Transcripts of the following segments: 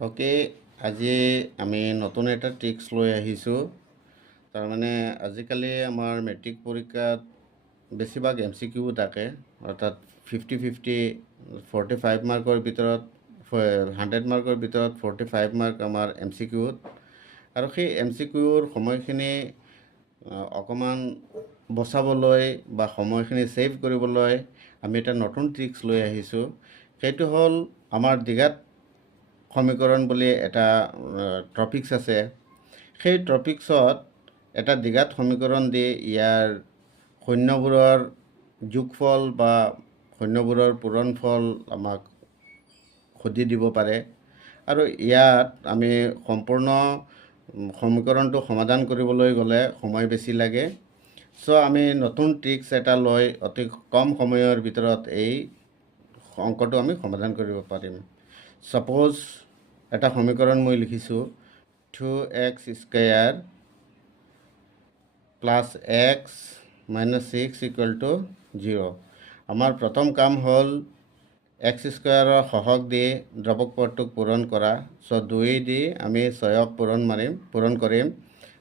Okay, আজি আমি নতুন এটা ট্ৰিক্স লৈ আহিছোঁ। তাৰমানে আজিকালি আমাৰ মেট্ৰিক পৰীক্ষাত বেছিভাগ MCQ থাকে, অৰ্থাৎ 50-50 45 মাৰ্কৰ ভিতৰত 100 মাৰ্কৰ ভিতৰত 45 মাৰ্ক আমাৰ MCQত। আৰু সেই MCQৰ সময়খিনি অকণমান বচাবলৈ বা সময়খিনি ছেভ কৰিবলৈ আমি এটা নতুন ট্ৰিক্স লৈ আহিছোঁ। সেইটো হ'ল আমাৰ দ্বিঘাত সমীকৰণ বুলি এটা টপিক্স আছে। সেই টপিক্সত এটা দ্বিঘাত সমীকৰণ দি ইয়াৰ শূন্যবোৰৰ যোগফল বা শূন্যবোৰৰ পূৰণফল আমাক সুধি দিব পাৰে। আৰু ইয়াত আমি সম্পূৰ্ণ সমীকৰণটো সমাধান কৰিবলৈ গ'লে সময় বেছি লাগে। চ' আমি নতুন ট্ৰিক্স এটা লৈ অতি কম সময়ৰ ভিতৰত এই অংকটো আমি সমাধান কৰিব পাৰিম। সাপোজ এটা সমীকৰণ মই লিখিছোঁ 2x square plus x minus 6 equal to 0। আমাৰ প্ৰথম কাম হ'ল x স্কোয়াৰৰ সহগ দি দ্ৰৱক পদটোক পূৰণ কৰা। চ' 2 দি আমি 6ক পূৰণ কৰিম।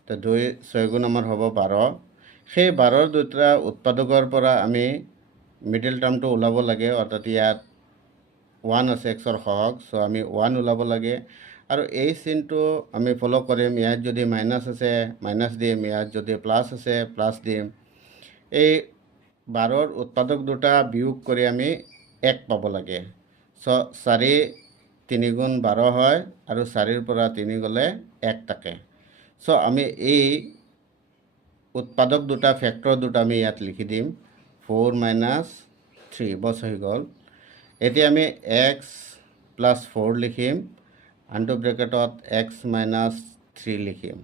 তো 2 6 গুণ আমাৰ হ'ব 12। সেই 12ৰ দুটা উৎপাদকৰ পৰা আমি মিডল টাৰ্মটো ওলাব লাগে, অৰ্থাৎ ইয়াত 1 আছে এক্সৰ সহগ। চ' আমি 1 ওলাব লাগে। আৰু এই চিনটো আমি ফ'ল' কৰিম। ইয়াত যদি মাইনাছ আছে মাইনাছ দিম, ইয়াত যদি প্লাছ আছে প্লাছ দিম। এই 12ৰ উৎপাদক দুটা বিয়োগ কৰি আমি 1 পাব লাগে। চ' 4 3 গুণ 12 হয়, আৰু 4ৰ পৰা 3 গ'লে 1 থাকে। চ' আমি এই উৎপাদক দুটা ফেক্টৰ দুটা আমি ইয়াত লিখি দিম। 4 - 3 বছ হৈ গ'ল। এতিয়া আমি x + 4 লিখিম, আনটো ব্ৰেকেটত x - 3 লিখিম।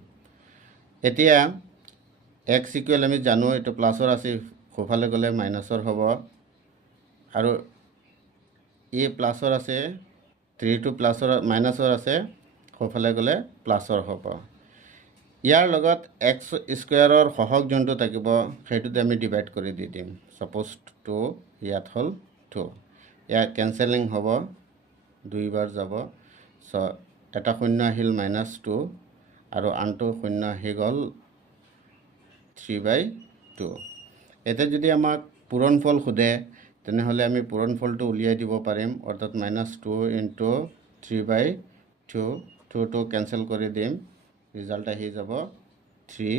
এতিয়া x ইকুৱেল আমি জানো এইটো প্লাছৰ আছে, সোঁফালে গ'লে মাইনাছৰ হ'ব। আৰু ই প্লাছৰ আছে, 3টো মাইনাছৰ আছে, সোঁফালে গ'লে প্লাছৰ হ'ব। ইয়াৰ লগত x স্কুৱেৰৰ সহগ যোনটো থাকিব সেইটোতে আমি ডিভাইড কৰি দি দিম। সাপোজ 2 ইয়াত হ'ল 2, ইয়াত কেনচেলিং হ'ব, 2 বাৰ যাব। চ' এটা শূন্য আহিল -2, আৰু আনটো শূন্য আহি গ'ল 3/2। এতিয়া যদি আমাক পূৰণফল সোধে তেনেহ'লে আমি পূৰণফলটো উলিয়াই দিব পাৰিম, অৰ্থাৎ -2 × 3/2, 2টো কেনচেল কৰি দিম, ৰিজাল্ট আহি যাব 3।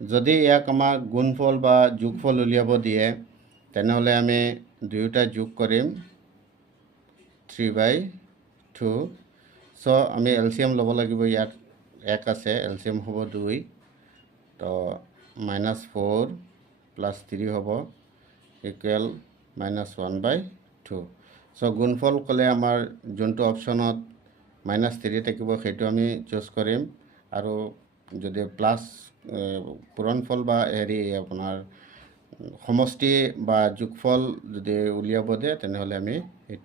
যদি ইয়াক আমাক গুণফল বা যোগফল উলিয়াব দিয়ে তেনেহ'লে আমি দুয়োটা যোগ কৰিম, 3/2। চ' আমি এলচিয়াম ল'ব লাগিব। ইয়াত 1 আছে, এলচিয়াম হ'ব 2। তো -4 + 3 হ'ব ইকুৱেল -1/2। চ' গুণফল ক'লে আমাৰ যোনটো অপশ্যনত -3 থাকিব সেইটো আমি চুজ কৰিম। আৰু যদি প্লাছ পূৰণফল বা আপোনাৰ সমষ্টি বা যোগফল যদি উলিয়াব দিয়ে তেনেহ'লে আমি